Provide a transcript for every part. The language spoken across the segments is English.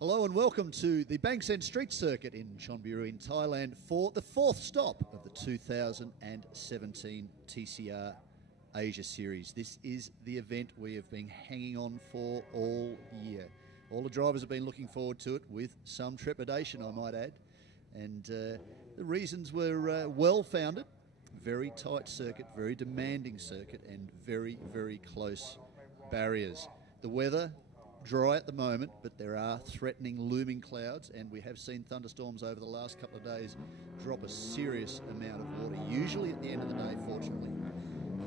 Hello and welcome to the Bangsaen Street Circuit in Chonburi in Thailand for the fourth stop of the 2017 TCR Asia Series. This is the event we have been hanging on for all year. All the drivers have been looking forward to it with some trepidation, I might add. And the reasons were well-founded. Very tight circuit, very demanding circuit, and very, very close barriers. The weather, dry at the moment, but there are threatening looming clouds, and we have seen thunderstorms over the last couple of days drop a serious amount of water, usually at the end of the day, fortunately.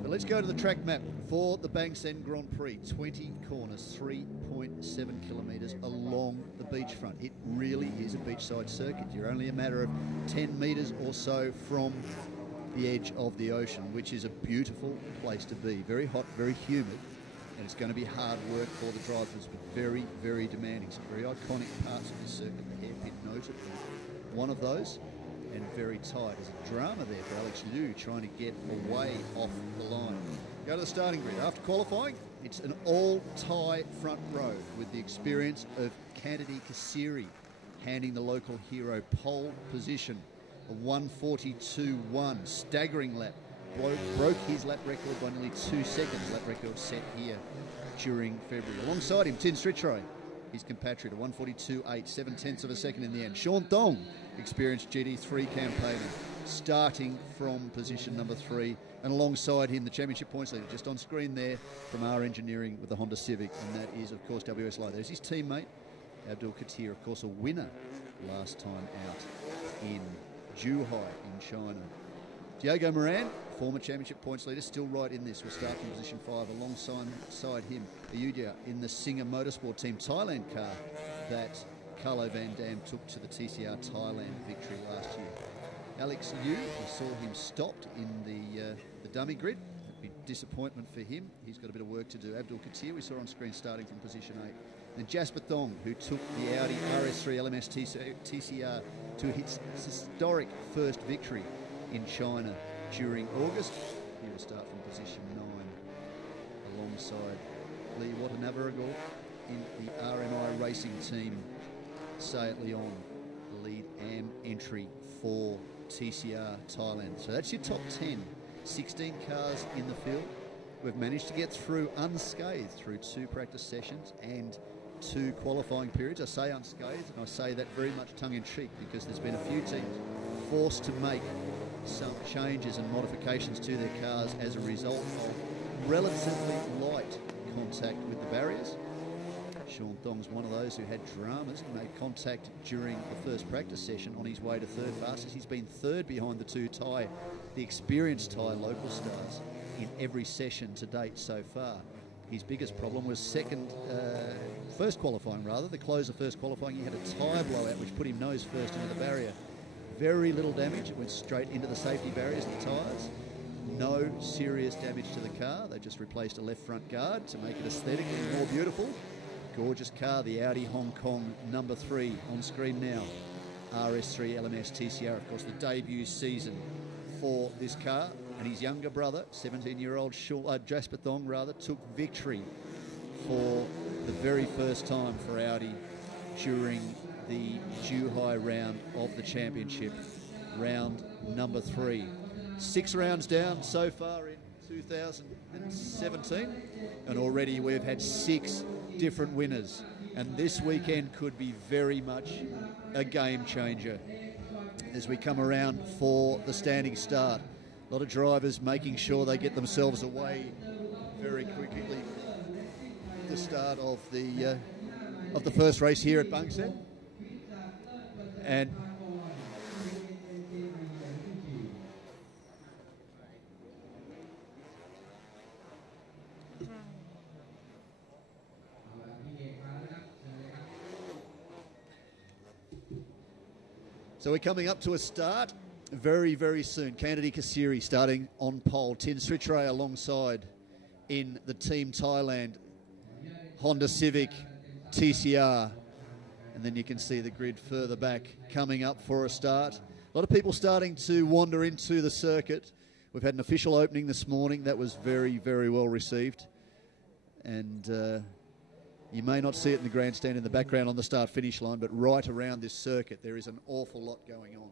But let's go to the track map for the Bangsaen Grand Prix. 20 corners, 3.7 kilometres along the beachfront. It really is a beachside circuit. You're only a matter of 10 metres or so from the edge of the ocean, which is a beautiful place to be. Very hot, very humid. And it's going to be hard work for the drivers, but very, very demanding. Some very iconic parts of the circuit, the hairpin noted, one of those, and very tight. There's a drama there for Alex Liu trying to get away off the line. Go to the starting grid. After qualifying, it's an all-Thai front row with the experience of Kennedy Kasiri handing the local hero pole position. A 1:42.1, staggering lap. Broke his lap record by nearly 2 seconds, lap record set here during February. Alongside him, Tin Sritroy, his compatriot, a 1:42.8, 7/10 of a second in the end. Sean Thong, experienced GT3 campaigner, starting from position number 3, and alongside him, the championship points leader, just on screen there from R Engineering with the Honda Civic, and that is, of course, WS Lai. There's his teammate, Abdul Katir, of course, a winner last time out in Zhuhai in China. Diego Moran, former championship points leader, still right in this. We'll start from position 5 alongside him. Ayudia in the Singer Motorsport Team Thailand car that Carlo Van Dam took to the TCR Thailand victory last year. Alex Liu, we saw him stopped in the dummy grid. It'd be disappointment for him. He's got a bit of work to do. Abdul Katir, we saw on screen starting from position 8. Then Jasper Thong, who took the Audi RS3 LMS TCR to his historic first victory in China during August. He will start from position 9 alongside Lee Watanaberal in the RMI racing team. Sayat Leon, the lead AM entry for TCR Thailand. So that's your top 10. 16 cars in the field. We've managed to get through unscathed through 2 practice sessions and 2 qualifying periods. I say unscathed, and I say that very much tongue-in-cheek because there's been a few teams forced to make some changes and modifications to their cars as a result of relatively light contact with the barriers. Sean Thong's one of those who had dramas. He made contact during the first practice session on his way to third fastest. He's been third behind the 2 Thai, the experienced Thai local stars in every session to date so far. His biggest problem was first qualifying rather, the close of first qualifying. He had a tyre blowout which put him nose first into the barrier. Very little damage. It went straight into the safety barriers and the tyres. No serious damage to the car. They just replaced a left front guard to make it aesthetically more beautiful. Gorgeous car, the Audi Hong Kong number 3 on screen now. RS3 LMS TCR, of course, the debut season for this car. And his younger brother, 17-year-old Jasper Thong, took victory for the very first time for Audi during the Zhuhai round of the championship, round number 3. 6 rounds down so far in 2017, and already we've had 6 different winners, and this weekend could be very much a game changer as we come around for the standing start. A lot of drivers making sure they get themselves away very quickly. The start of the first race here at Bangsaen. And So we're coming up to a start very, very soon. Kennedy Kasiri starting on pole. Tin Srichray alongside in the Team Thailand Honda Civic TCR. And then you can see the grid further back coming up for a start. A lot of people starting to wander into the circuit. We've had an official opening this morning. That was very, very well received. And you may not see it in the grandstand in the background on the start-finish line, but right around this circuit there is an awful lot going on.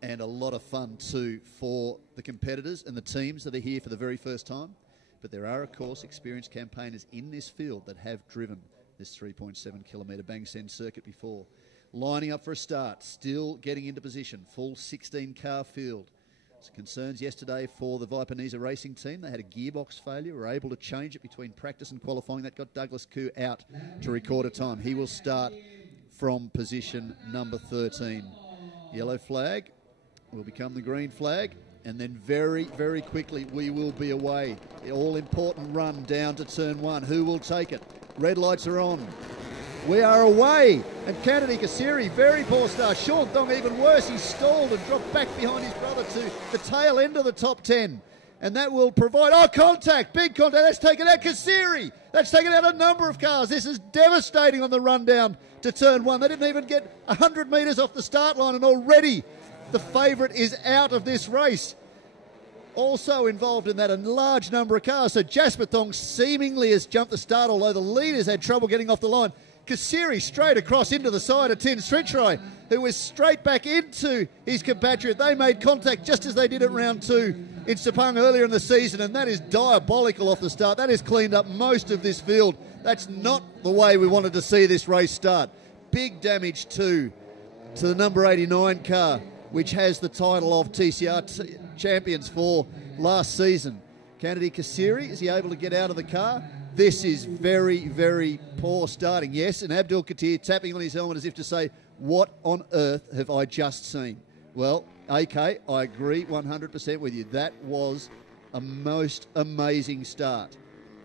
And a lot of fun too for the competitors and the teams that are here for the very first time. But there are, of course, experienced campaigners in this field that have driven this 3.7 kilometre Bangsaen circuit before. Lining up for a start, still getting into position, full 16-car field. Concerns yesterday for the Vipanese racing team. They had a gearbox failure, were able to change it between practice and qualifying. That got Douglas Koo out to record a time. He will start from position number 13. Yellow flag will become the green flag, and then very, very quickly we will be away. The all-important run down to turn 1. Who will take it? Red lights are on. We are away, and Kennedy Kasiri, very poor start. Sean Thong even worse, he stalled and dropped back behind his brother to the tail end of the top 10. And that will provide, contact, big contact, that's taken out Kasiri. That's taken out a number of cars. This is devastating on the run down to turn 1. They didn't even get 100 metres off the start line, and already the favourite is out of this race. Also involved in that, a large number of cars. So Jasper Thong seemingly has jumped the start, although the leaders had trouble getting off the line. Kasiri straight across into the side of Tin Srichray, who was straight back into his compatriot. They made contact just as they did at round 2 in Sepang earlier in the season, and that is diabolical off the start. That has cleaned up most of this field. That's not the way we wanted to see this race start. Big damage too to the number 89 car, which has the title of TCR champions for last season. Kennedy Kasiri, is he able to get out of the car? This is very, very poor starting. Yes, and Abdul Katir tapping on his helmet as if to say, what on earth have I just seen? Well, AK, I agree 100% with you. That was a most amazing start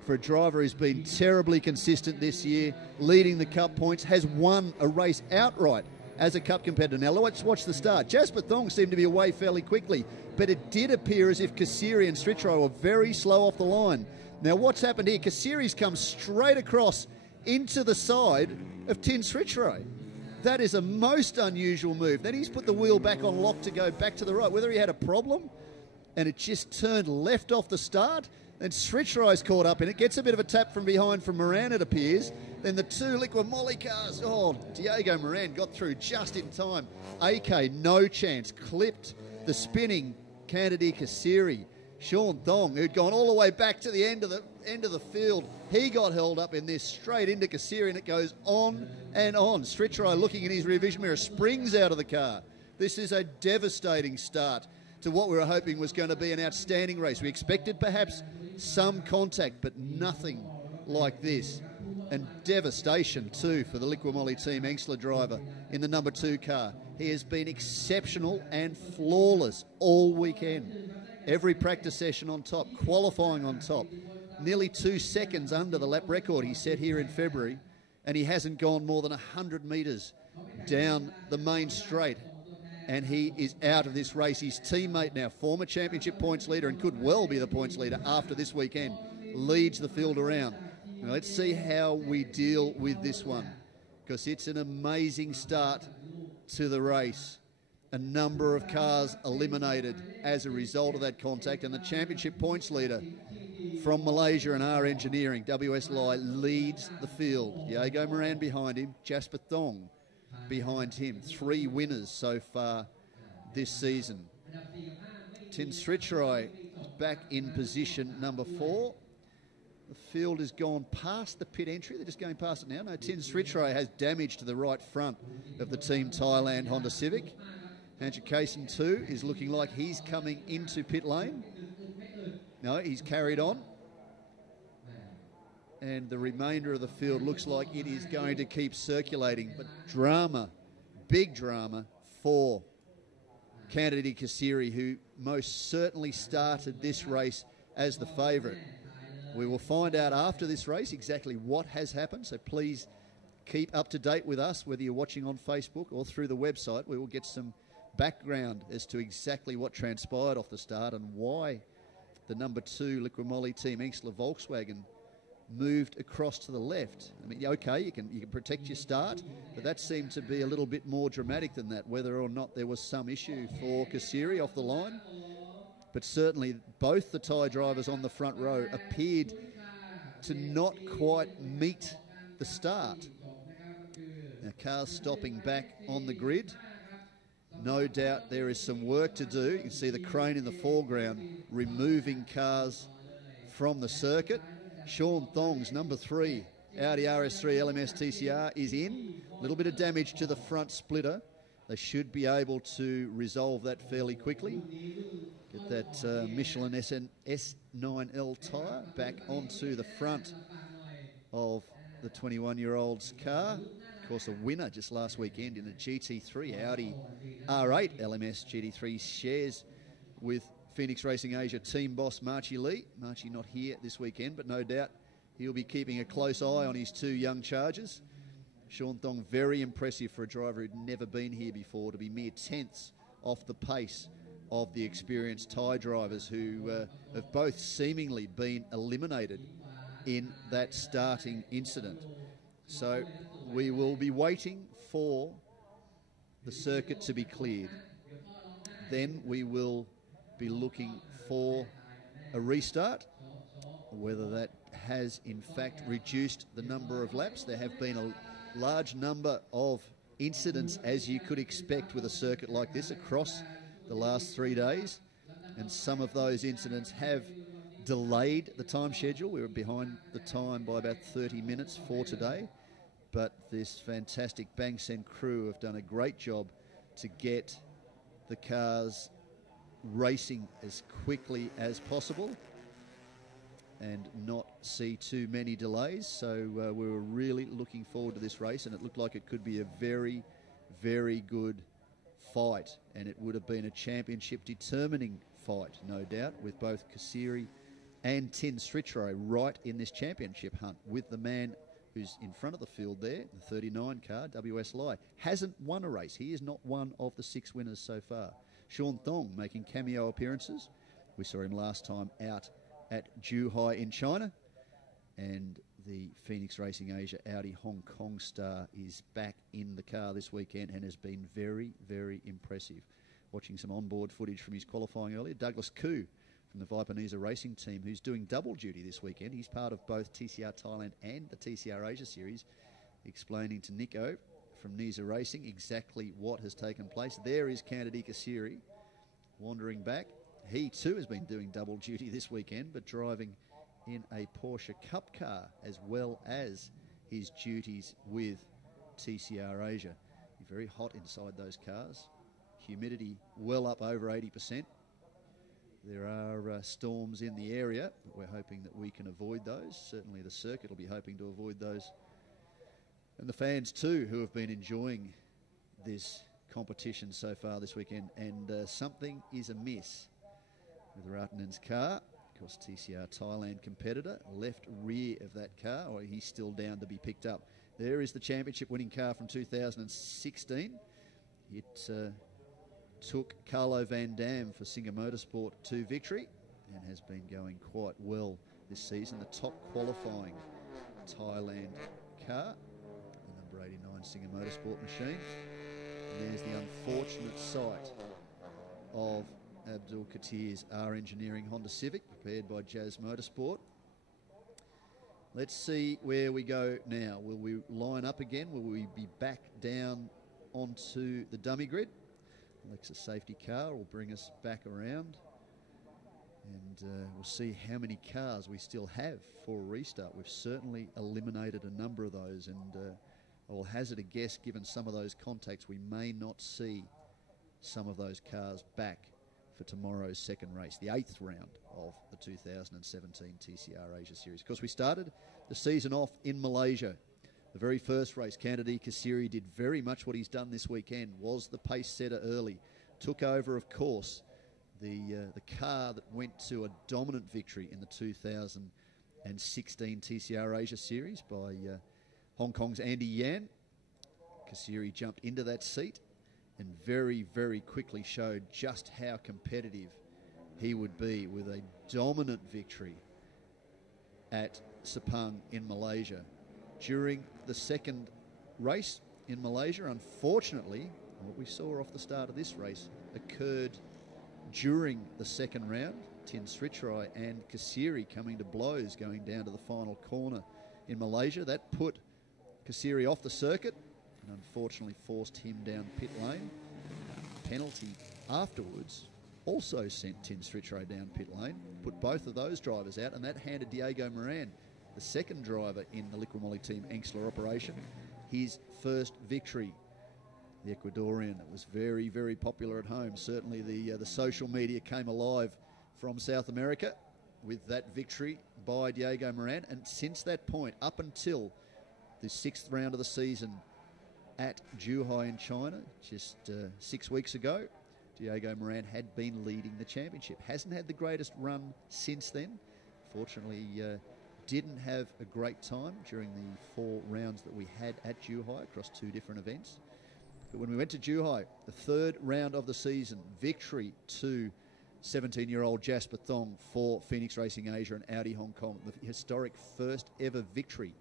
for a driver who's been terribly consistent this year, leading the Cup points, has won a race outright as a Cup competitor. Now, let's watch the start. Jasper Thong seemed to be away fairly quickly, but it did appear as if Kasiri and Srichray were very slow off the line. Now, what's happened here? Kasiri's come straight across into the side of Tin Srichray. That is a most unusual move. Then he's put the wheel back on lock to go back to the right. Whether he had a problem and it just turned left off the start, then Srichray's caught up in it. Gets a bit of a tap from behind from Moran, it appears. Then the 2 Liqui Moly cars. Oh, Diego Moran got through just in time. AK, no chance. Clipped the spinning Kennedy Kasiri. Sean Thong, who'd gone all the way back to the end of the field, he got held up in this straight into Kasiri, and it goes on and on. Srichray, looking in his rear vision mirror, springs out of the car. This is a devastating start to what we were hoping was going to be an outstanding race. We expected perhaps some contact, but nothing like this. And devastation too for the Liqui Moly team, Engsler driver in the number 2 car. He has been exceptional and flawless all weekend. Every practice session on top, qualifying on top. Nearly 2 seconds under the lap record he set here in February, and he hasn't gone more than 100 metres down the main straight. And he is out of this race. His teammate now, former championship points leader, and could well be the points leader after this weekend, leads the field around. Now let's see how we deal with this one, because it's an amazing start to the race. A number of cars eliminated as a result of that contact, and the championship points leader from Malaysia and R Engineering, WS Lai, leads the field. Diego Moran behind him, Jasper Thong behind him. 3 winners so far this season. Tin Srichray is back in position number 4. The field has gone past the pit entry. They're just going past it now. No, Tin Srichray has damage to the right front of the Team Thailand Honda Civic. Andrew Kaysen too is looking like he's coming into pit lane. No, he's carried on. And the remainder of the field looks like it is going to keep circulating. But drama, big drama for Kennedy Kasiri, who most certainly started this race as the favourite. We will find out after this race exactly what has happened, so please keep up to date with us, whether you're watching on Facebook or through the website. We will get some background as to exactly what transpired off the start and why the number 2 Liqui Team Engsler Volkswagen moved across to the left. I mean, okay, you can protect your start, but that seemed to be a little bit more dramatic than that, whether or not there was some issue for Kasiri off the line. But certainly both the Thai drivers on the front row appeared to not quite meet the start. Now, cars stopping back on the grid. No doubt there is some work to do. You can see the crane in the foreground removing cars from the circuit. Sean Thong's number 3 Audi RS3 LMS TCR is in. A little bit of damage to the front splitter. They should be able to resolve that fairly quickly. Get that Michelin S9L tyre back onto the front of the 21-year-old's car. Of course, a winner just last weekend in a GT3 Audi R8 LMS GT3 shares with Phoenix Racing Asia team boss Marchie Lee. Marchie not here this weekend, but no doubt he'll be keeping a close eye on his 2 young chargers. Sean Thong, very impressive for a driver who'd never been here before, to be mere tenths off the pace of the experienced Thai drivers who have both seemingly been eliminated in that starting incident. So we will be waiting for the circuit to be cleared. Then we will be looking for a restart, whether that has in fact reduced the number of laps. There have been a large number of incidents, as you could expect with a circuit like this, across the last 3 days, and some of those incidents have delayed the time schedule. We were behind the time by about 30 minutes for today, but this fantastic Bangsaen crew have done a great job to get the cars racing as quickly as possible and not see too many delays. So we were really looking forward to this race, and it looked like it could be a very, very good fight, and it would have been a championship determining fight, no doubt, with both Kasiri and Tin Stritchrow right in this championship hunt, with the man who's in front of the field there, the 39 car, WS Lai, hasn't won a race. He is not one of the 6 winners so far. Sean Thong making cameo appearances. We saw him last time out at Zhuhai in China. And the Phoenix Racing Asia Audi Hong Kong star is back in the car this weekend and has been very, very impressive. Watching some onboard footage from his qualifying earlier. Douglas Koo from the Vipanesa Racing Team, who's doing double duty this weekend. He's part of both TCR Thailand and the TCR Asia Series, explaining to Nico from Nisa Racing exactly what has taken place. There is Kandidi Kasiri wandering back. He too has been doing double duty this weekend, but driving in a Porsche Cup car as well as his duties with TCR Asia. Very hot inside those cars. Humidity well up over 80%. There are storms in the area. We're hoping that we can avoid those. Certainly the circuit will be hoping to avoid those. And the fans too, who have been enjoying this competition so far this weekend. And something is amiss with Ratanen's car. Of course, TCR Thailand competitor, left rear of that car, or he's still down to be picked up. There is the championship winning car from 2016. It took Carlo Van Dam for Singer Motorsport to victory and has been going quite well this season. The top qualifying Thailand car, the number 89 Singer Motorsport machine. And there's the unfortunate sight of Abdul Katir's R Engineering Honda Civic, prepared by Jazz Motorsport. Let's see where we go now. Will we line up again? Will we be back down onto the dummy grid? Lexus safety car will bring us back around, and we'll see how many cars we still have for a restart. We've certainly eliminated a number of those, and I will hazard a guess, given some of those contacts, we may not see some of those cars back for tomorrow's second race, the 8th round of the 2017 TCR Asia Series. Of course, we started the season off in Malaysia. The very first race, Kandidi Kasiri did very much what he's done this weekend, was the pace setter early. Took over, of course, the car that went to a dominant victory in the 2016 TCR Asia Series by Hong Kong's Andy Yan. Kasiri jumped into that seat and very, very quickly showed just how competitive he would be with a dominant victory at Sepang in Malaysia. During the second race in Malaysia, unfortunately, what we saw off the start of this race occurred during the second round. Tin Sritrai and Kasiri coming to blows going down to the final corner in Malaysia. That put Kasiri off the circuit and unfortunately forced him down pit lane. Penalty afterwards also sent Tin Sritrai down pit lane, put both of those drivers out, and that handed Diego Moran, the second driver in the Liqui Team Engstler operation, his first victory. The Ecuadorian was very, very popular at home. Certainly the social media came alive from South America with that victory by Diego Moran. And since that point, up until the sixth round of the season at Zhuhai in China, just 6 weeks ago, Diego Moran had been leading the championship. Hasn't had the greatest run since then. Fortunately, didn't have a great time during the 4 rounds that we had at Zhuhai across 2 different events. But when we went to Zhuhai, the third round of the season, victory to 17-year-old Jasper Thong for Phoenix Racing Asia and Audi Hong Kong. The historic first ever victory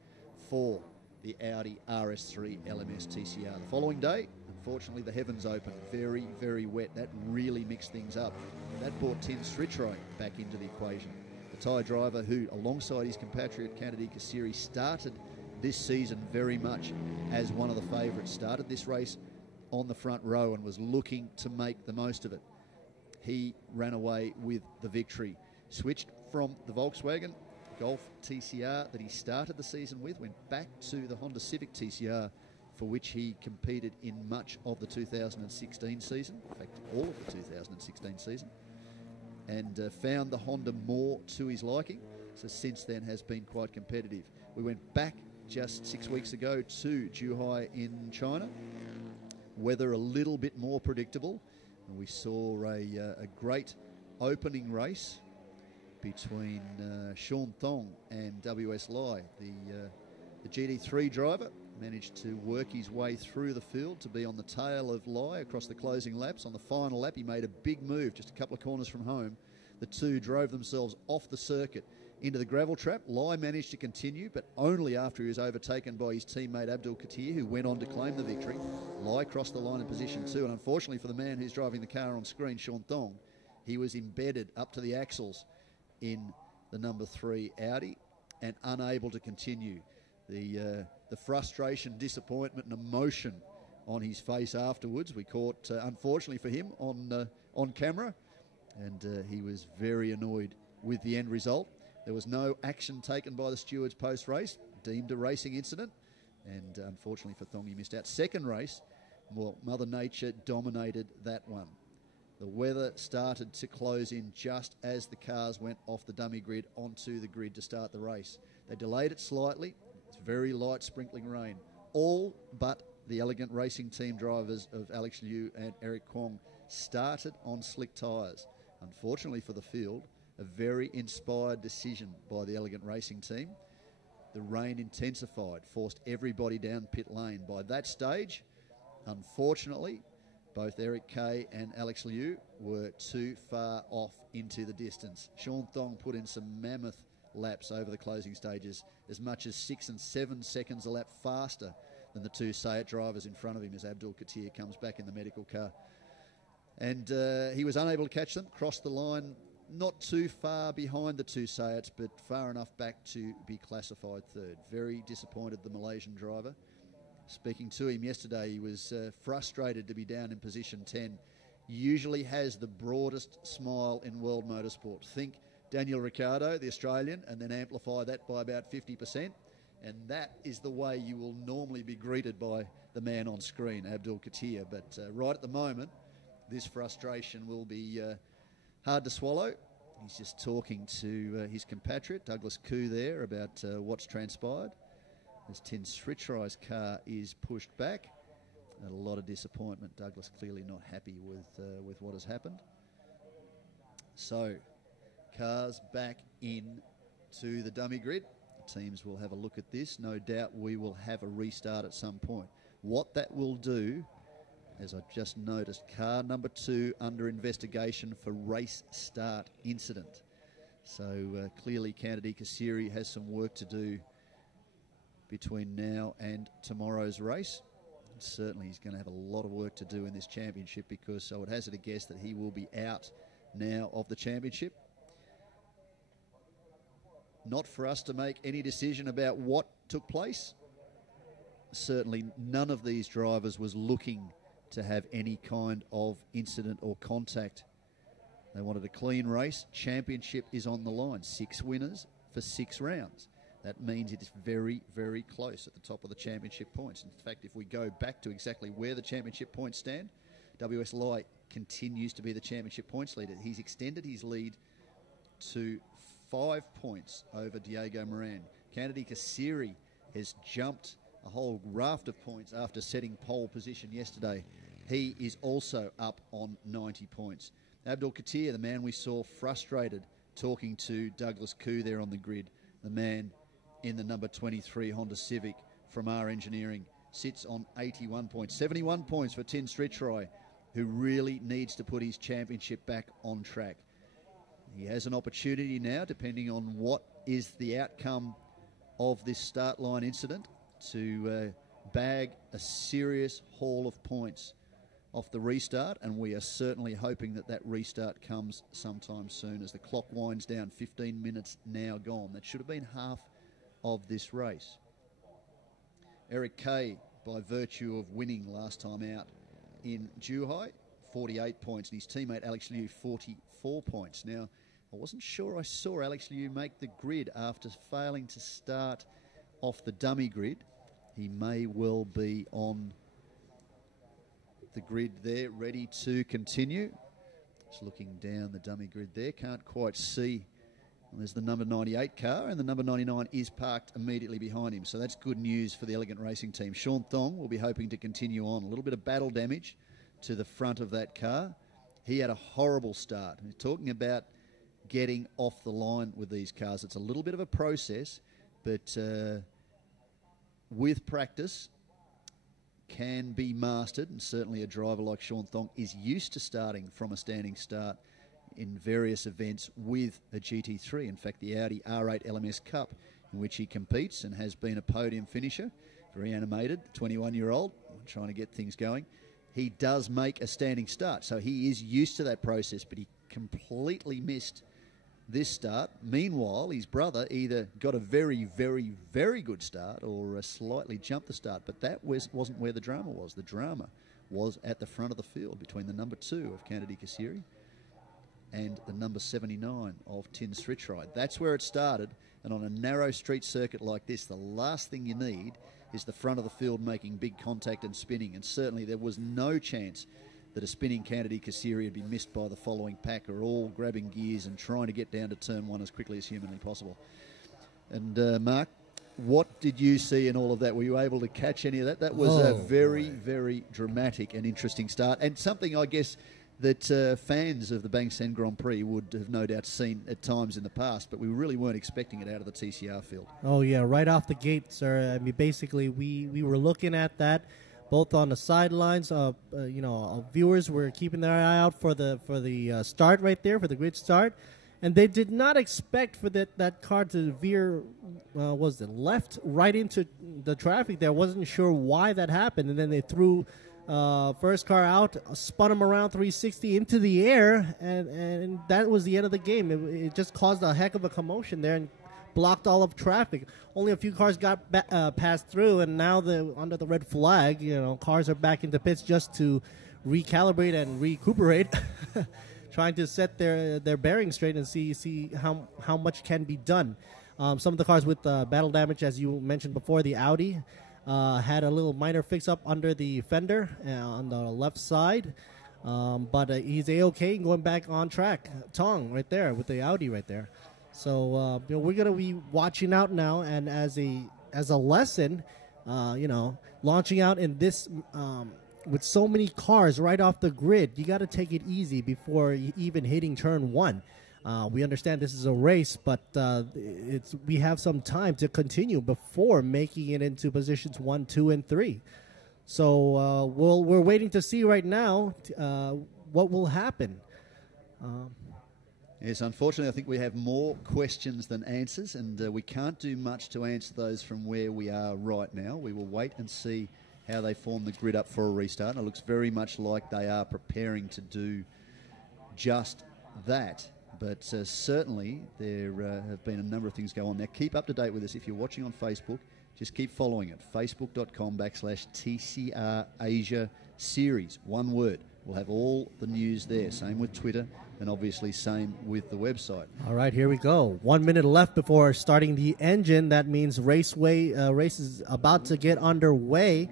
for the Audi RS3 LMS TCR. The following day, unfortunately, the heavens opened. Very, very wet. That really mixed things up. That brought Tin Sritrai back into the equation. The Thai driver who, alongside his compatriot Kennedy Kasiri, started this season very much as one of the favourites. Started this race on the front row and was looking to make the most of it. He ran away with the victory. Switched from the Volkswagen Golf TCR that he started the season with, went back to the Honda Civic TCR, for which he competed in much of the 2016 season, in fact all of the 2016 season, and found the Honda more to his liking, so since then has been quite competitive. We went back just 6 weeks ago to Zhuhai in China. Weather a little bit more predictable, and we saw a great opening race between Sean Thong and WS Lai. The GT3 driver managed to work his way through the field to be on the tail of Lai across the closing laps. On the final lap, he made a big move just a couple of corners from home. The two drove themselves off the circuit into the gravel trap. Lai managed to continue, but only after he was overtaken by his teammate Abdul Katir, who went on to claim the victory. Lai crossed the line in position 2, and unfortunately for the man who's driving the car on screen, Sean Thong, he was embedded up to the axles in the number 3 Audi and unable to continue. The frustration, disappointment and emotion on his face afterwards we caught, unfortunately for him, on camera, and he was very annoyed with the end result. There was no action taken by the stewards post-race, deemed a racing incident, and unfortunately for Thong, he missed out. Second race, well, Mother Nature dominated that one. The weather started to close in just as the cars went off the dummy grid onto the grid to start the race. They delayed it slightly. It's very light sprinkling rain. All but the Elegant Racing Team drivers of Alex Liu and Eric Kwong started on slick tyres. Unfortunately for the field, a very inspired decision by the Elegant Racing Team. The rain intensified, forced everybody down pit lane. By that stage, unfortunately, both Eric Kay and Alex Liu were too far off into the distance. Sean Thong put in some mammoth laps over the closing stages, as much as 6 and 7 seconds a lap faster than the two Sayat drivers in front of him as Abdul Katir comes back in the medical car. And he was unable to catch them, crossed the line not too far behind the two Sayats, but far enough back to be classified third. Very disappointed, the Malaysian driver. Speaking to him yesterday, he was frustrated to be down in position 10. Usually has the broadest smile in world motorsport. Think Daniel Ricciardo, the Australian, and then amplify that by about 50%. And that is the way you will normally be greeted by the man on screen, Abdul Katir. But right at the moment, this frustration will be hard to swallow. He's just talking to his compatriot, Douglas Koo, there about what's transpired. As Tin Sritrai's car is pushed back. And a lot of disappointment. Douglas clearly not happy with what has happened. So, cars back in to the dummy grid. teams will have a look at this. No doubt we will have a restart at some point. What that will do, as I just noticed, car number 2 under investigation for race start incident. So clearly Kennedy Kasiri has some work to do between now and tomorrow's race. Certainly he's going to have a lot of work to do in this championship, because I would hazard a guess that he will be out now of the championship. Not for us to make any decision about what took place. Certainly none of these drivers was looking to have any kind of incident or contact. They wanted a clean race. Championship is on the line. 6 winners for 6 rounds. That means it is very, very close at the top of the championship points. In fact, if we go back to exactly where the championship points stand, WS Lai continues to be the championship points leader. He's extended his lead to 5 points over Diego Moran. Kennedy Kasiri has jumped a whole raft of points after setting pole position yesterday. He is also up on 90 points. Abdul Katir, the man we saw frustrated talking to Douglas Koo there on the grid, the man in the number 23 Honda Civic from R Engineering, sits on 81 points. 71 points for Tin Strichroy, who really needs to put his championship back on track. He has an opportunity now, depending on what is the outcome of this start line incident, to bag a serious haul of points off the restart, and we are certainly hoping that that restart comes sometime soon as the clock winds down. 15 minutes now gone. That should have been half of this race. Eric Kay, by virtue of winning last time out in Zhuhai, 48 points, and his teammate Alex Liu 44 points. Now, I wasn't sure I saw Alex Liu make the grid after failing to start off the dummy grid. He may well be on the grid there, ready to continue. Just looking down the dummy grid there, can't quite see. Well, there's the number 98 car, and the number 99 is parked immediately behind him. So that's good news for the Elegant Racing team. Sean Thong will be hoping to continue on. A little bit of battle damage to the front of that car. He had a horrible start. We're talking about getting off the line with these cars. It's a little bit of a process, but with practice can be mastered, and certainly a driver like Sean Thong is used to starting from a standing start in various events with a GT3. In fact, the Audi R8 LMS Cup, in which he competes and has been a podium finisher, very animated, 21-year-old, trying to get things going. He does make a standing start, so he is used to that process, but he completely missed this start. Meanwhile, his brother either got a very, very, very good start or slightly jumped the start, but that wasn't where the drama was. The drama was at the front of the field between the number 2 of Kennedy Kasiri and the number 79 of Tin Strichroy. That's where it started, and on a narrow street circuit like this, the last thing you need is the front of the field making big contact and spinning, and certainly there was no chance that a spinning Kennedy Kasiri would be missed by the following pack, who are all grabbing gears and trying to get down to turn 1 as quickly as humanly possible. And Mark, what did you see in all of that? Were you able to catch any of that? That was a very, very dramatic and interesting start, and something I guess that fans of the Bangsaen Grand Prix would have no doubt seen at times in the past, but we really weren't expecting it out of the TCR field. Oh, yeah, right off the gate, sir. I mean, basically, we were looking at that both on the sidelines. Viewers were keeping their eye out for the start right there, for the grid start, and they did not expect for that car to veer, left right into the traffic there. Wasn't sure why that happened, and then they threw first car out, spun him around 360 into the air, and that was the end of the game. It just caused a heck of a commotion there and blocked all of traffic. Only a few cars got passed through, and now under the red flag, cars are back into pits just to recalibrate and recuperate, trying to set their bearings straight and see how much can be done. Some of the cars with battle damage, as you mentioned before, the Audi had a little minor fix-up under the fender on the left side, but he's A-OK going back on track. Tong right there with the Audi right there. So we're going to be watching out now, and as a lesson, launching out in this with so many cars right off the grid, you got to take it easy before even hitting turn 1. We understand this is a race, but we have some time to continue before making it into positions 1, 2, and 3. So we're waiting to see right now what will happen. Yes, unfortunately, I think we have more questions than answers, and we can't do much to answer those from where we are right now. We will wait and see how they form the grid up for a restart. And it looks very much like they are preparing to do just that. But certainly there have been a number of things go on. Now, keep up to date with us. If you're watching on Facebook, just keep following it. Facebook.com/TCR Asia Series. One word. We'll have all the news there. Same with Twitter, and obviously same with the website. All right, here we go. 1 minute left before starting the engine. That means race is about to get underway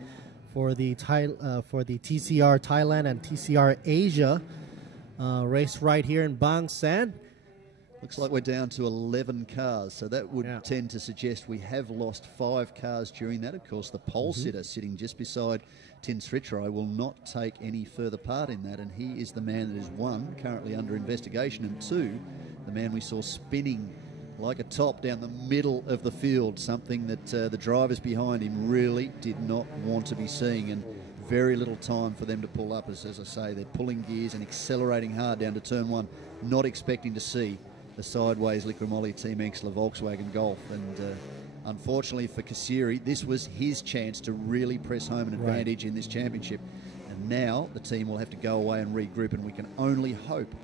for the TCR Thailand and TCR Asia race right here in Bangsaen. Looks like we're down to 11 cars, so that would tend to suggest we have lost 5 cars during that. Of course, the pole sitter sitting just beside Tin Sritrai will not take any further part in that, and he is the man that is 1, currently under investigation, and 2, the man we saw spinning like a top down the middle of the field, something that the drivers behind him really did not want to be seeing, and very little time for them to pull up. As I say, they're pulling gears and accelerating hard down to turn 1, not expecting to see the sideways Liquimoli Team Engsler Volkswagen Golf. And unfortunately for Kasiri, this was his chance to really press home an advantage in this championship. And now the team will have to go away and regroup, and we can only hope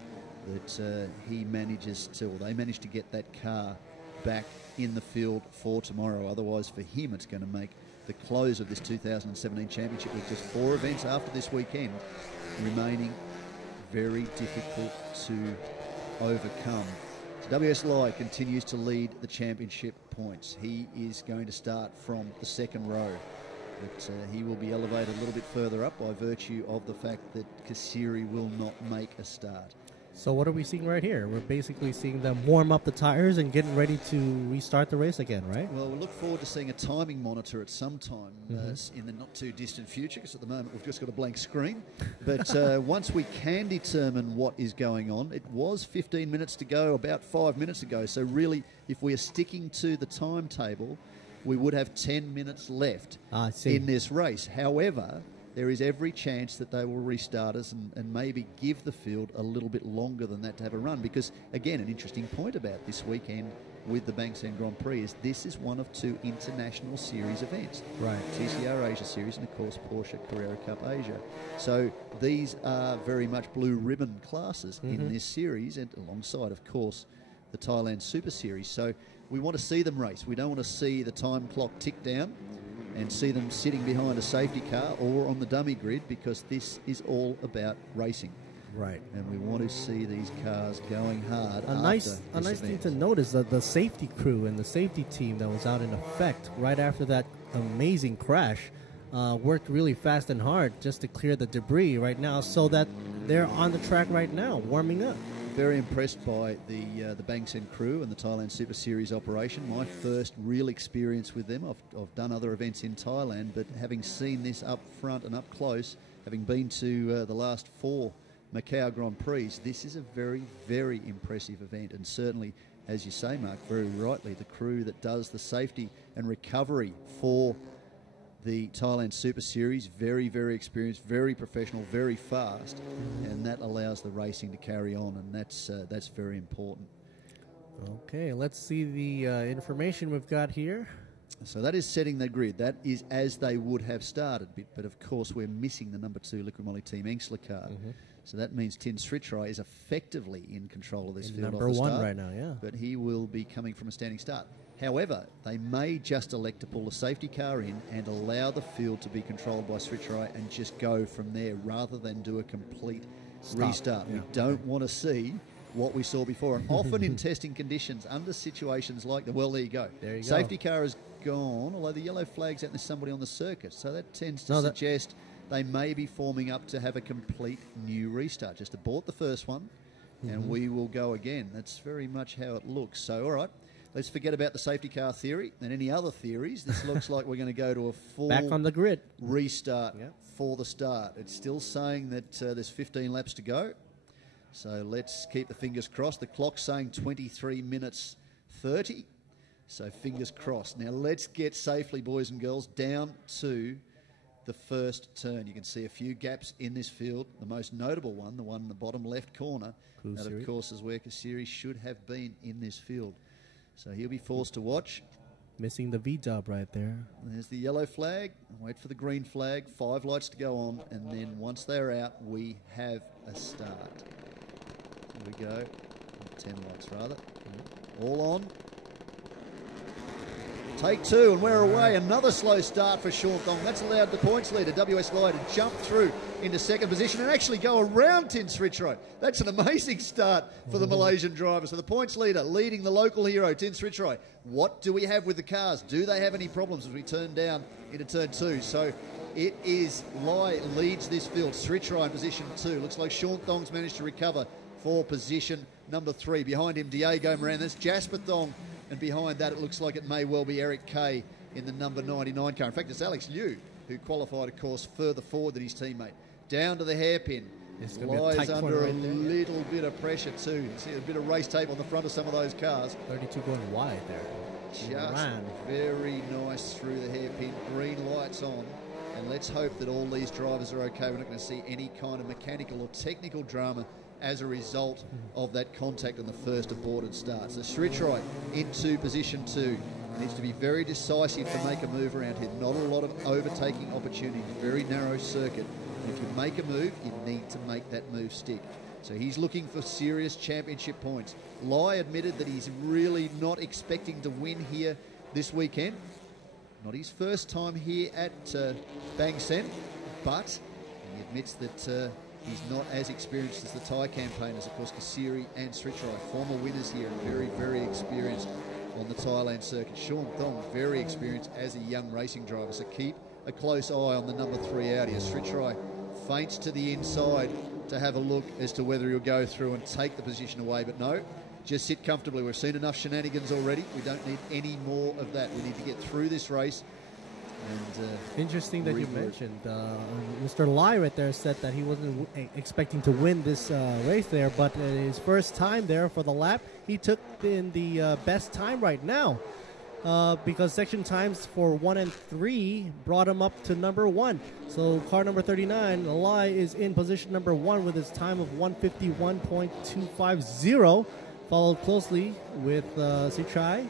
that they manage to get that car back in the field for tomorrow. Otherwise, for him, it's going to make the close of this 2017 championship with just 4 events after this weekend remaining very difficult to overcome. So WS Lai continues to lead the championship points. He is going to start from the 2nd row, but he will be elevated a little bit further up by virtue of the fact that Kasiri will not make a start. So what are we seeing right here? We're basically seeing them warm up the tires and getting ready to restart the race again, right? Well, we look forward to seeing a timing monitor at some time in the not-too-distant future, because at the moment we've just got a blank screen. But once we can determine what is going on, it was 15 minutes to go about 5 minutes ago. So really, if we are sticking to the timetable, we would have 10 minutes left in this race. However, there is every chance that they will restart us and maybe give the field a little bit longer than that to have a run. Because, again, an interesting point about this weekend with the Bangsaen Grand Prix is this is one of 2 international series events. Right. TCR Asia Series and, of course, Porsche Carrera Cup Asia. So these are very much blue ribbon classes in this series, and alongside, of course, the Thailand Super Series. So we want to see them race. We don't want to see the time clock tick down and see them sitting behind a safety car or on the dummy grid, because this is all about racing. Right. And we want to see these cars going hard. A nice thing to note is that the safety crew and the safety team that was out in effect right after that amazing crash worked really fast and hard just to clear the debris right now, so that they're on the track right now, warming up. Very impressed by the Bangsaen crew and the Thailand Super Series operation. My first real experience with them. I've done other events in Thailand, but having seen this up front and up close, having been to the last 4 Macau Grand Prix, this is a very, very impressive event. And certainly, as you say, Mark, very rightly, the crew that does the safety and recovery for the Thailand Super Series, very, very experienced, very professional, very fast, and that allows the racing to carry on, and that's very important. Okay, let's see the information we've got here. So that is setting the grid. That is as they would have started, but of course we're missing the number 2 Liquimoli Team Engsler car. So that means Tin Sritrai is effectively in control of this field number off the 1 start, right now, yeah. but he will be coming from a standing start. However, they may just elect to pull the safety car in and allow the field to be controlled by Sritrai and just go from there rather than do a complete restart. Yeah. We don't want to see what we saw before. And often in testing conditions, under situations like there you go. There you Safety car is gone, although the yellow flag's out and there's somebody on the circuit. So that tends to suggest they may be forming up to have a complete new restart. Just abort the first one and we will go again. That's very much how it looks. So, all right. Let's forget about the safety car theory and any other theories. This looks like we're going to go to a full back on the grid restart for the start. It's still saying that there's 15 laps to go. So let's keep the fingers crossed. The clock's saying 23 minutes 30. So fingers crossed. Now let's get safely, boys and girls, down to the first turn. You can see a few gaps in this field. The most notable one, the one in the bottom left corner, that of course is where Kasiri should have been in this field. So he'll be forced to watch. Missing the V-dub right there. There's the yellow flag. Wait for the green flag. 5 lights to go on. And then once they're out, we have a start. Here we go. 10 lights, rather. All on. Take 2, and we're away. Another slow start for Sean Thong. That's allowed the points leader, WS Lai, to jump through into second position and actually go around Tin Srichai. That's an amazing start for the Malaysian driver. So the points leader leading the local hero, Tin Srichai. What do we have with the cars? Do they have any problems as we turn down into turn 2? So it is Lai leads this field. Srichai in position 2. Looks like Sean Thong's managed to recover for position number 3. Behind him, Diego Moran. That's Jasper Thong. And behind that, it looks like it may well be Eric Kay in the number 99 car. In fact, it's Alex Liu who qualified, of course, further forward than his teammate. Down to the hairpin. Lies under a little bit of pressure too. You see a bit of race tape on the front of some of those cars. 32 going wide there. Just very nice through the hairpin. Green lights on. And let's hope that all these drivers are okay. We're not going to see any kind of mechanical or technical drama as a result of that contact on the first aborted start. So Srichai into position 2. Needs to be very decisive to make a move around here. Not a lot of overtaking opportunity. Very narrow circuit. And if you make a move, you need to make that move stick. So he's looking for serious championship points. Lai admitted that he's really not expecting to win here this weekend. Not his first time here at Bangsaen, but he admits that he's not as experienced as the Thai campaigners. Of course, Kasiri and Srichai, former winners here, and very, very experienced on the Thailand circuit. Sean Thong, very experienced as a young racing driver. So keep a close eye on the number 3 Audi as Srichai feints to the inside to have a look as to whether he'll go through and take the position away. But no, just sit comfortably. We've seen enough shenanigans already. We don't need any more of that. We need to get through this race. And, interesting that you mentioned Mr. Lai right there said that he wasn't expecting to win this race there, but his first time there for the lap, he took in the best time right now because section times for 1 and 3 brought him up to number 1. So car number 39, Lai, is in position number 1 with his time of 1:51.250, followed closely with Srichai.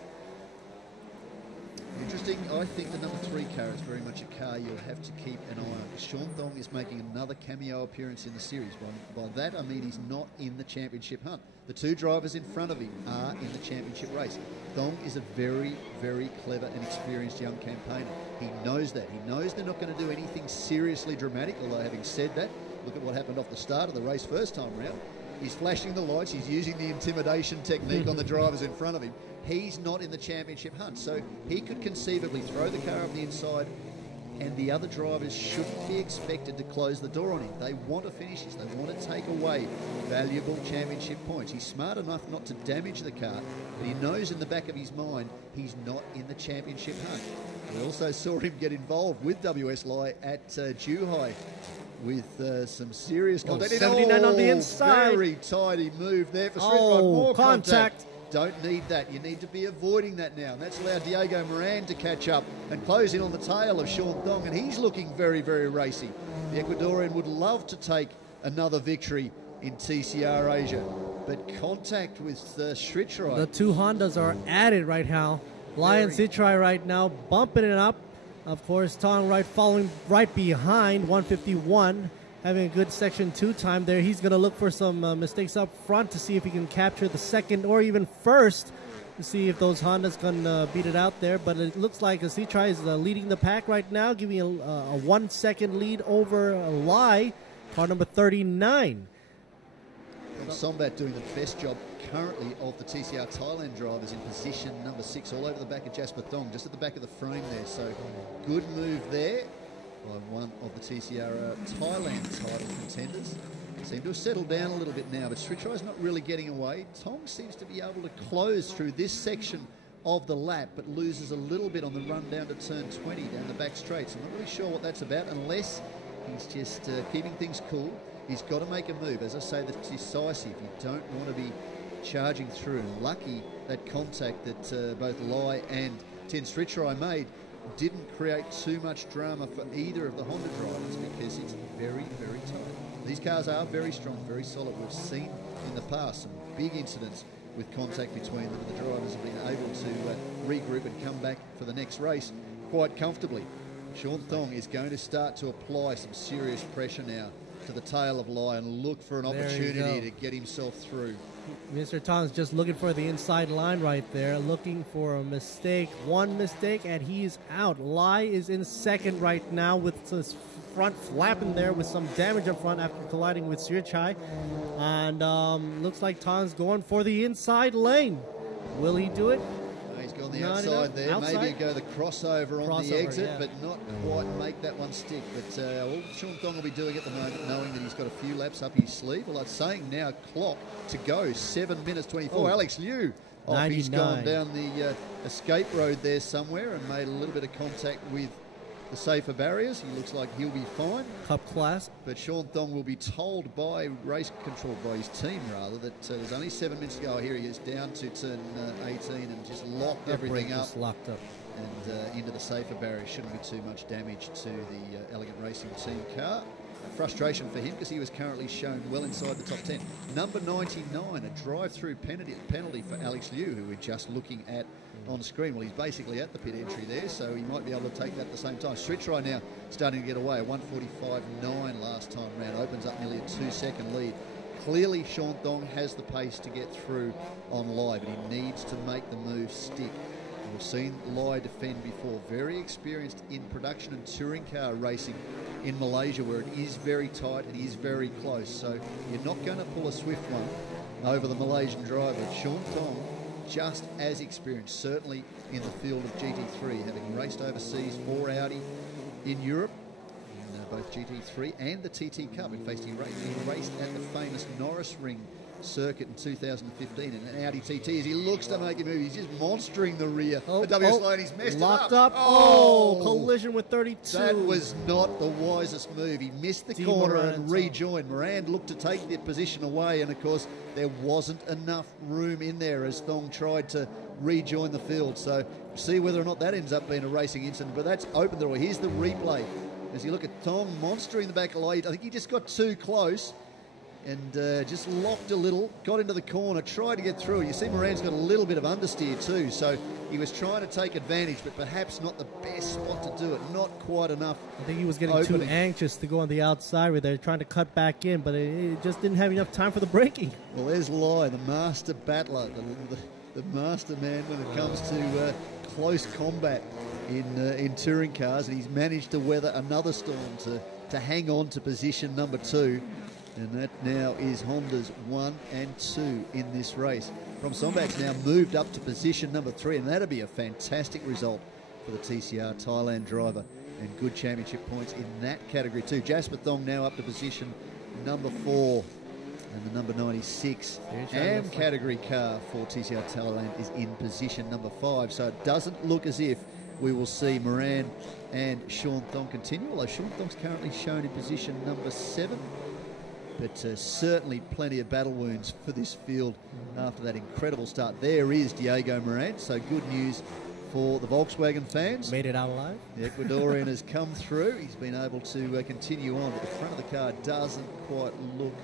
Interesting. I think the number 3 car is very much a car you'll have to keep an eye on. Sean Thong is making another cameo appearance in the series. By that, I mean he's not in the championship hunt. The 2 drivers in front of him are in the championship race. Thong is a very, very clever and experienced young campaigner. He knows that. He knows they're not going to do anything seriously dramatic, although having said that, look at what happened off the start of the race first time round. He's flashing the lights. He's using the intimidation technique on the drivers in front of him. He's not in the championship hunt, so he could conceivably throw the car up the inside, and the other drivers shouldn't be expected to close the door on him. They want to finish this. They want to take away valuable championship points. He's smart enough not to damage the car, but he knows in the back of his mind he's not in the championship hunt. We also saw him get involved with WS Lai at Zhuhai with some serious contact. 79 on the inside. Very tidy move there for Srichai. More contact. Don't need that. You need to be avoiding that now. And that's allowed Diego Moran to catch up and close in on the tail of Sean Thong, and he's looking very, very racy. The Ecuadorian would love to take another victory in TCR Asia, but contact with Srichai. The 2 Hondas are at it right now. Lai and Srichai right now bumping it up. Of course, Thong right following right behind, 151. Having a good section 2 time there. He's going to look for some mistakes up front to see if he can capture the second or even first to see if those Hondas can beat it out there. But it looks like Srichai is leading the pack right now, giving a 1 second lead over Lai, car number 39. Sombat doing the best job currently of the TCR Thailand drivers in position number 6, all over the back of Jasper Thong, just at the back of the frame there. So good move there by one of the TCR Thailand title contenders. Seem to have settled down a little bit now, but Srichai's not really getting away. Thong seems to be able to close through this section of the lap, but loses a little bit on the run down to turn 20 down the back straight. So I'm not really sure what that's about, unless he's just keeping things cool. He's got to make a move. As I say, that's decisive. You don't want to be charging through. And lucky that contact that both Lai and Ten Strichrai made didn't create too much drama for either of the Honda drivers, because it's very, very tight. These cars are very strong, very solid. We've seen in the past some big incidents with contact between them. The drivers have been able to regroup and come back for the next race quite comfortably. Sean Thong is going to start to apply some serious pressure now to the tail of Lai and look for an opportunity to get himself through. Mr. Tong's just looking for the inside line right there, looking for a mistake, one mistake, and he's out. Lai is in second right now with his front flapping there with some damage up front after colliding with Sirchai. And looks like Tong's going for the inside lane. Will he do it? He's gone the outside there. Outside. Maybe go the crossover on the exit, but not quite make that one stick. But Sean Thong will be doing it at the moment, knowing that he's got a few laps up his sleeve. Well, it's saying now clock to go, 7 minutes 24. Alex Liu off. He's gone down the escape road there somewhere and made a little bit of contact with the safer barriers. He looks like he'll be fine. Cup class. But Sean Thong will be told by race control, by his team rather, that there's only 7 minutes to go. Here he is down to turn 18 and just locked everything up. Just locked up. And into the safer barriers. Shouldn't be too much damage to the Elegant Racing team car. Frustration for him because he was currently shown well inside the top 10. Number 99, a drive-through penalty for Alex Liu, who we're just looking at on the screen. Well, he's basically at the pit entry there, so he might be able to take that at the same time. Strichrai now starting to get away. A 1:45.9 last time round. Opens up nearly a 2-second lead. Clearly, Sean Thong has the pace to get through on Lai, but he needs to make the move stick. We've seen Lai defend before. Very experienced in production and touring car racing in Malaysia, where it is very tight, it is very close. So you're not going to pull a swift one over the Malaysian driver. Sean Thong, just as experienced, certainly in the field of GT3, having raced overseas for Audi in Europe, in both GT3 and the TT Cup. In fact, he raced at the famous Norris Ring circuit in 2015 in an Audi TT. As he looks to make a move, he's just monstering the rear. The WS line, he's messed locked it up. Collision with 32. That was not the wisest move. He missed the corner and rejoined. Moran looked to take the position away, and of course there wasn't enough room in there as Thong tried to rejoin the field. So see whether or not that ends up being a racing incident, but that's open the door. Here's the replay as you look at Thong monstering the back of the line. I think he just got too close and just locked a little, got into the corner, tried to get through. You see Moran's got a little bit of understeer too, so he was trying to take advantage, but perhaps not the best spot to do it, not quite enough. I think he was getting too anxious to go on the outside where they're trying to cut back in, but it just didn't have enough time for the braking. Well, there's Lai, the master battler, the master man when it comes to close combat in touring cars, and he's managed to weather another storm to hang on to position number 2. And that now is Honda's 1 and 2 in this race. From Sombak's now moved up to position number 3, and that'll be a fantastic result for the TCR Thailand driver, and good championship points in that category too. Jasper Thong now up to position number 4, and the number 96 AM category car for TCR Thailand is in position number 5. So it doesn't look as if we will see Moran and Sean Thong continue, although Sean Thong's currently shown in position number 7. But certainly plenty of battle wounds for this field after that incredible start. There is Diego Moran, so good news for the Volkswagen fans. Made it out alive. The Ecuadorian has come through. He's been able to continue on, but the front of the car doesn't quite look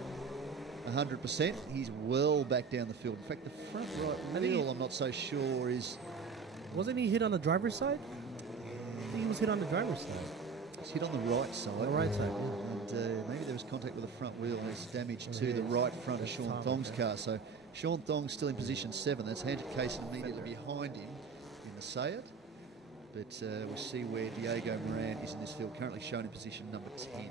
100%. He's well back down the field. In fact, the front right wheel, I'm not so sure is... Wasn't he hit on the driver's side? I think he was hit on the driver's side. He's hit on the right side. On the right side, yeah. And maybe there was contact with the front wheel. There's damage to the right front of Sean Thong's car. So Sean Thong's still in position 7. That's Handed Case immediately behind him in the Sayat. But we'll see where Diego Moran is in this field. Currently shown in position number 10.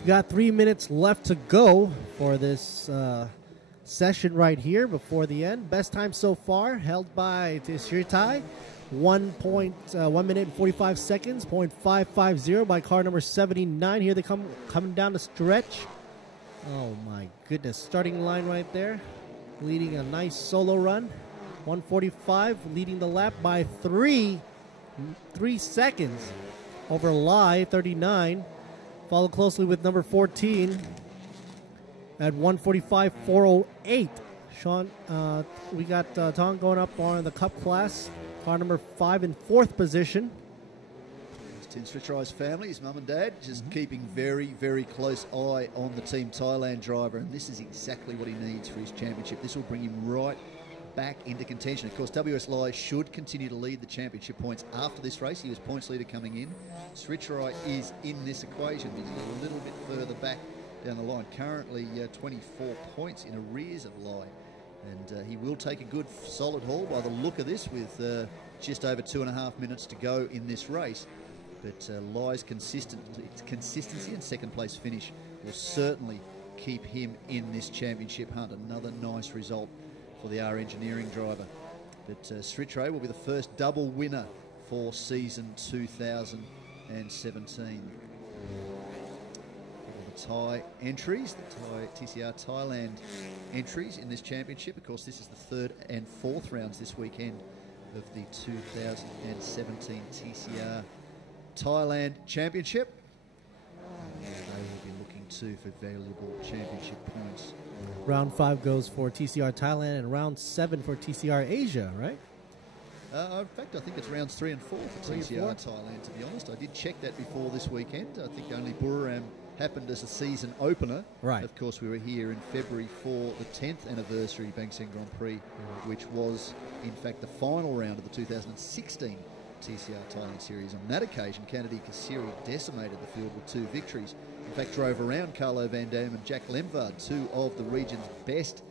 We got 3 minutes left to go for this session right here before the end. Best time so far held by Shirtai. 1 minute and 45 seconds, 0.550 by car number 79. Here they coming down the stretch. Oh my goodness, starting line right there, leading a nice solo run. 145, leading the lap by 3 seconds over Lai, 39. Followed closely with number 14 at 145.408. Sean, we got Tong going up on the Cup class. Car number 5 in 4th position. Tin Sritrai's family, his mum and dad, just keeping very, very close eye on the Team Thailand driver, and this is exactly what he needs for his championship. This will bring him right back into contention. Of course, WS Lai should continue to lead the championship points after this race. He was points leader coming in. Sritrai is in this equation. He's a little bit further back down the line. Currently 24 points in arrears of Lai. And he will take a good solid haul by the look of this with just over 2.5 minutes to go in this race. But Lai's consistency and second place finish will certainly keep him in this championship hunt. Another nice result for the R Engineering driver. But Sritrai will be the first double winner for season 2017. The Thai entries, the TCR Thailand entries in this championship. Of course, this is the 3rd and 4th rounds this weekend of the 2017 TCR Thailand Championship. And they will be looking too for valuable championship points. Round 5 goes for TCR Thailand and round 7 for TCR Asia, right? In fact, I think it's rounds 3 and 4 for TCR Thailand, to be honest. I did check that before this weekend. I think only Buriram happened as a season opener. Right. Of course, we were here in February for the 10th anniversary Bangsaen Grand Prix, which was, in fact, the final round of the 2016 TCR Thailand Series. On that occasion, Kennedy Kasiri decimated the field with 2 victories. In fact, drove around Carlo Van Dam and Jack Lemvard, 2 of the region's best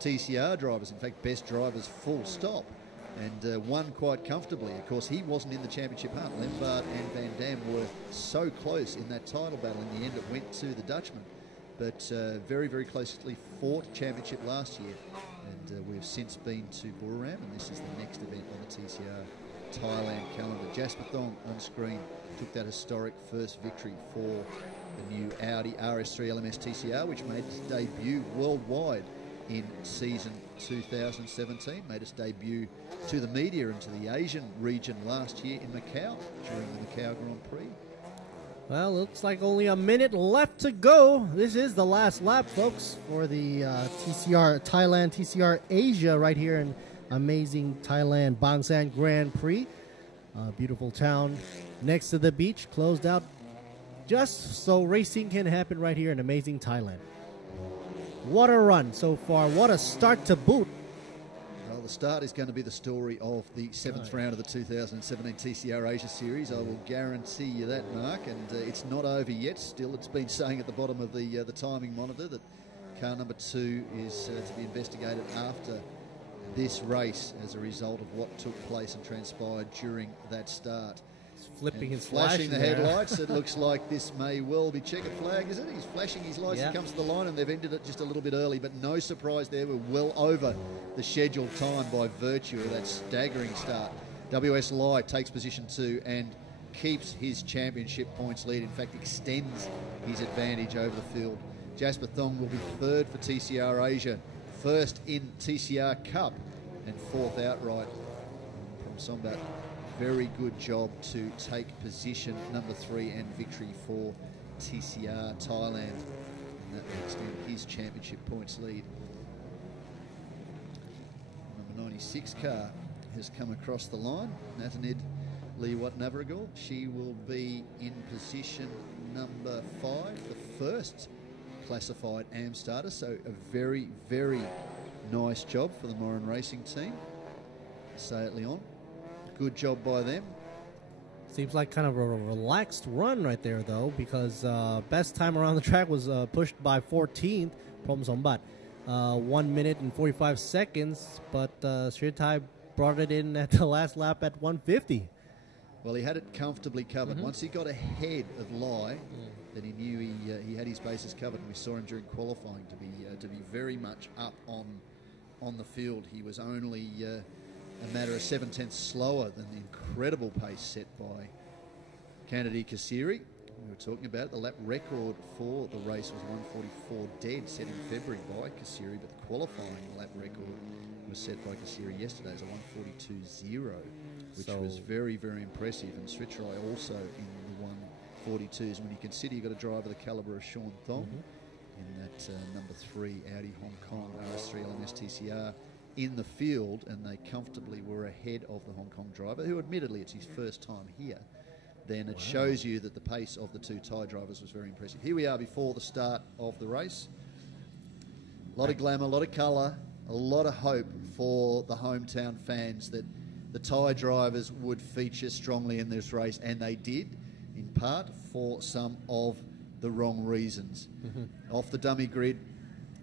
TCR drivers, in fact, best drivers full stop, and won quite comfortably. Of course, he wasn't in the championship hunt. Lemvard and Van Dam were so close in that title battle. In the end, it went to the Dutchman, but very, very closely fought championship last year, and we have since been to Buriram, and this is the next event on the TCR Thailand calendar. Jasper Thong on screen took that historic first victory for the new Audi RS3 LMS TCR, which made its debut worldwide in season 2017, made its debut to the media and to the Asian region last year in Macau during the Macau Grand Prix. Well, looks like only a minute left to go. This is the last lap, folks, for the TCR Thailand, TCR Asia right here in amazing Thailand Bangsaen Grand Prix. Beautiful town next to the beach, closed out just so racing can happen right here in amazing Thailand. What a run so far. What a start to boot. Well, the start is going to be the story of the 7th round of the 2017 TCR Asia Series. I will guarantee you that, Mark. And it's not over yet. Still, it's been saying at the bottom of the timing monitor that car number 2 is to be investigated after this race as a result of what took place and transpired during that start. Flipping his flashing the headlights. It looks like this may well be checkered flag, is it? He's flashing his lights. Yeah. He comes to the line, and they've ended it just a little bit early, but no surprise there. We're well over the scheduled time by virtue of that staggering start. WS Lai takes position 2 and keeps his championship points lead. In fact, extends his advantage over the field. Jasper Thong will be 3rd for TCR Asia, 1st in TCR Cup, and 4th outright from Sombat. Very good job to take position number 3 and victory for TCR Thailand. And that will extend his championship points lead. Number 96 car has come across the line. Natanid Liwat Navragal. She will be in position number 5, the first classified AM starter. So a very, very nice job for the Morin Racing team. Say it, Leon. Good job by them. Seems like kind of a relaxed run right there, though, because best time around the track was pushed by 14th from Sombat. 1 minute and 45 seconds, but Sritai brought it in at the last lap at 150. Well, he had it comfortably covered. Once he got ahead of Lai, then he knew he had his bases covered, and we saw him during qualifying to be very much up on the field. He was only a matter of 7/10 slower than the incredible pace set by Kennedy Kasiri. We were talking about it. The lap record for the race was 144 dead, set in February by Kasiri, but the qualifying lap record was set by Kasiri yesterday as a 142.0, which was very, very impressive. And Sritrai also in the 42s. When you consider you've got a driver the calibre of Sean Thong in that number 3 Audi Hong Kong RS3 LMS TCR in the field, and they comfortably were ahead of the Hong Kong driver, who admittedly it's his first time here, then it shows you that the pace of the two Thai drivers was very impressive. Here we are before the start of the race. A lot of glamour, a lot of colour, a lot of hope for the hometown fans that the Thai drivers would feature strongly in this race, and they did, in part for some of the wrong reasons. Off the dummy grid,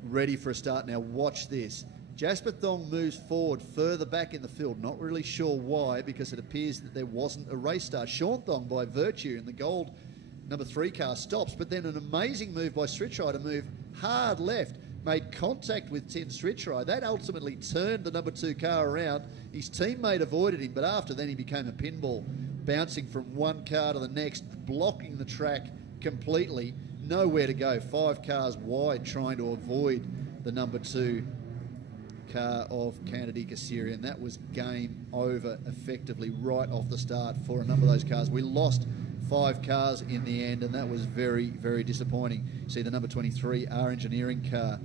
ready for a start. Now watch this. Jasper Thong moves forward further back in the field. Not really sure why, because it appears that there wasn't a race start. Sean Thong, by virtue, in the gold number 3 car, stops, but then an amazing move by Srichai to move hard left, made contact with Tin Srichai. That ultimately turned the number 2 car around. His teammate avoided him, but after then he became a pinball, bouncing from one car to the next, blocking the track completely. Nowhere to go. 5 cars wide trying to avoid the number 2 car of Kennedy Kassiri, and that was game over effectively right off the start for a number of those cars. We lost 5 cars in the end, and that was very, very disappointing. See the number 23 R Engineering car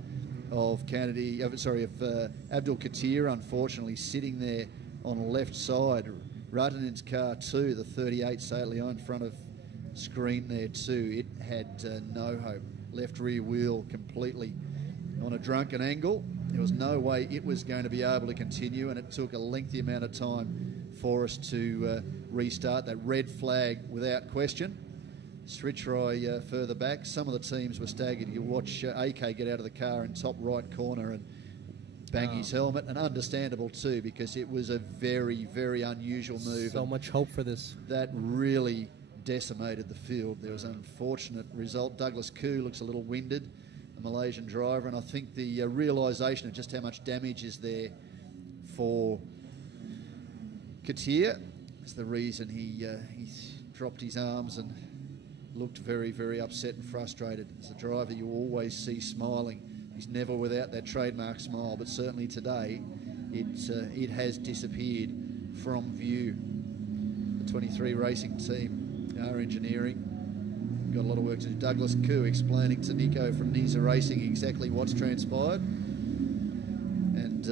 of Abdul Katir, unfortunately, sitting there on the left side. Ratanin's car too, the 38 Saint Leon in front of screen there too. It had no hope. Left rear wheel completely on a drunken angle. There was no way it was going to be able to continue, and it took a lengthy amount of time for us to restart. That red flag without question. Srichai further back. Some of the teams were staggered. You watch AK get out of the car in top right corner and bang his helmet, and understandable too, because it was a very, very unusual move. So much hope for this. That really decimated the field. There was an unfortunate result. Douglas Koo looks a little winded, a Malaysian driver, and I think the realisation of just how much damage is there for Katir is the reason he dropped his arms and looked very, very upset and frustrated. As a driver you always see smiling. He's never without that trademark smile, but certainly today it has disappeared from view. The 23 racing team, R Engineering, got a lot of work to do. Douglas Koo explaining to Nico from Nisa Racing exactly what's transpired. And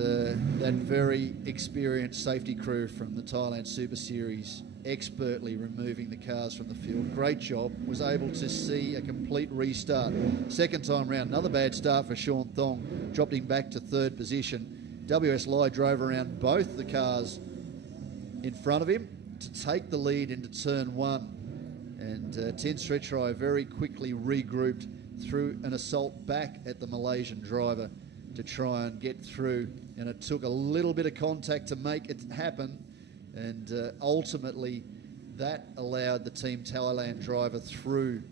that very experienced safety crew from the Thailand Super Series expertly removing the cars from the field. Great job. Was able to see a complete restart. Second time round, another bad start for Sean Thong. Dropped him back to 3rd position. WS Lai drove around both the cars in front of him to take the lead into turn 1. And Tin Srichai very quickly regrouped through an assault back at the Malaysian driver to try and get through. And it took a little bit of contact to make it happen. And ultimately, that allowed the Team Thailand driver through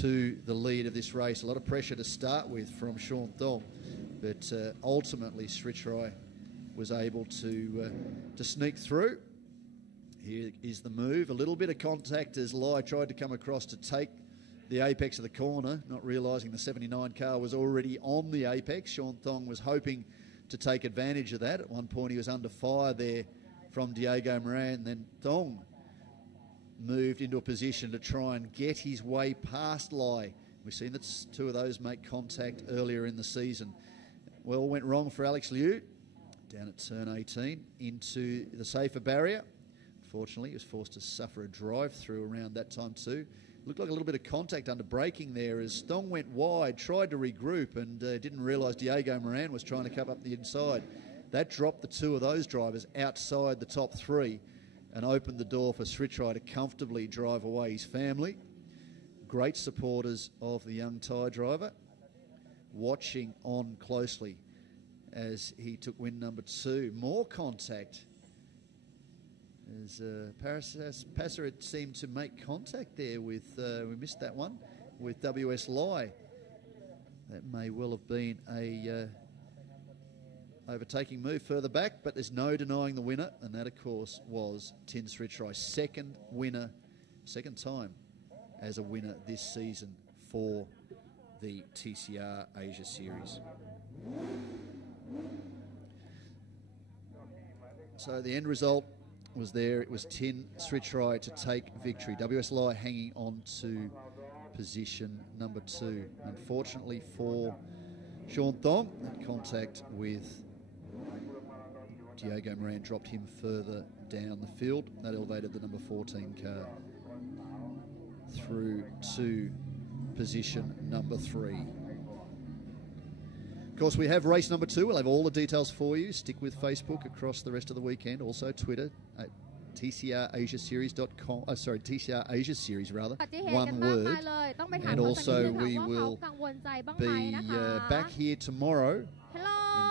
to the lead of this race. A lot of pressure to start with from Sean Thong. But ultimately, Srichai was able to sneak through. Here is the move. A little bit of contact as Lai tried to come across to take the apex of the corner, not realising the 79 car was already on the apex. Sean Thong was hoping to take advantage of that. At one point he was under fire there from Diego Moran. Then Thong moved into a position to try and get his way past Lai. We've seen that 2 of those make contact earlier in the season. Well, went wrong for Alex Liu down at turn 18 into the safer barrier. Unfortunately, he was forced to suffer a drive-through around that time too. Looked like a little bit of contact under braking there as Thong went wide, tried to regroup, and didn't realise Diego Moran was trying to come up the inside. That dropped the 2 of those drivers outside the top 3 and opened the door for Srichai to comfortably drive away his family. Great supporters of the young Thai driver, watching on closely as he took win number 2. More contact as Passer had seemed to make contact there with, we missed that one, with WS Lai. That may well have been a overtaking move further back, but there's no denying the winner, and that of course was Tin Srichai. Second time as a winner this season for the TCR Asia Series. So the end result was there. It was Tin Sritrai to take victory. WSLI hanging on to position number 2. Unfortunately for Sean Thong, contact with Diego Moran dropped him further down the field. That elevated the number 14 car through to position number 3. Of course, we have race number 2. We'll have all the details for you. Stick with Facebook across the rest of the weekend. Also Twitter at TCRAsiaSeries.com. TCR Asia Series rather. One word. And also we will be back here tomorrow in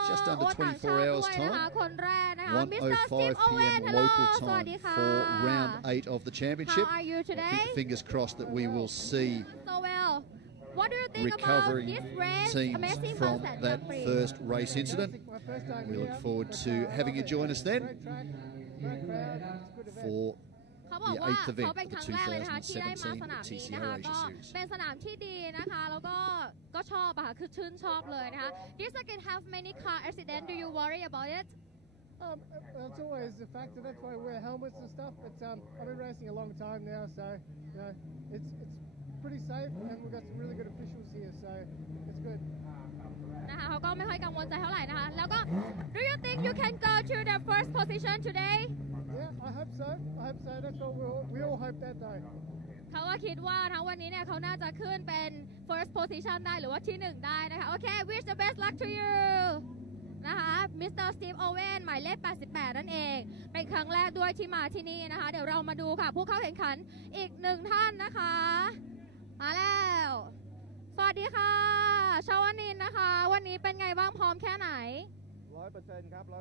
just under 24 hours time. 1:05 p.m. local time for round 8 of the championship. Keep the fingers crossed that we will see What do you think recovering about this race? teams Amazing from Bangsaen that Grand Prix. first race incident. We look forward to having you join us then for เขาบอก the ว่า 8th เขา event เป็น of ค the รั้งแรกเลยนะคะที่ได้มาสนามนี้ 2017 นะคะ TCR ก็ Asia Series. เป็นสนามที่ดีนะคะแล้วก็ชอบอะค่ะคือชื่นชอบเลยนะคะ This circuit have many car accident do you worry about it That's always a factor. That's why we wear helmets and stuff. But I've been racing a long time now, so it's pretty safe, and we've got some really good officials here, so it's good. นะคะเขาก็ไม่ค่อยกังวลใจเท่าไหร่นะคะแล้วก็ Do you think you can go to the first position today Yeah, I hope so. That's what we all hope that though. เขาก็คิดว่าทั้งวันนี้เนี่ยเขาน่าจะขึ้นเป็น first position ได้หรือว่าที่ 1 ได้นะคะโอเค wish the best luck to you นะคะมิสเตอร์สตีฟโอเวนหมายเลข88นั่นเองเป็นครั้งแรกด้วยที่มาที่นี่นะคะเดี๋ยวเรามาดูค่ะผู้เข้าแข่งขันอีก1ท่านนะคะมาแล้วสวัสดีค่ะชาวนินนะคะวันนี้เป็นไงบ้างพร้อมแค่ไหน 100% ครับ 100%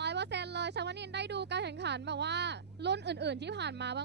100% เลยชาวนินได้ดูการแข่งขันแบบว่ารุ่นอื่นๆที่ผ่านมาบ้าง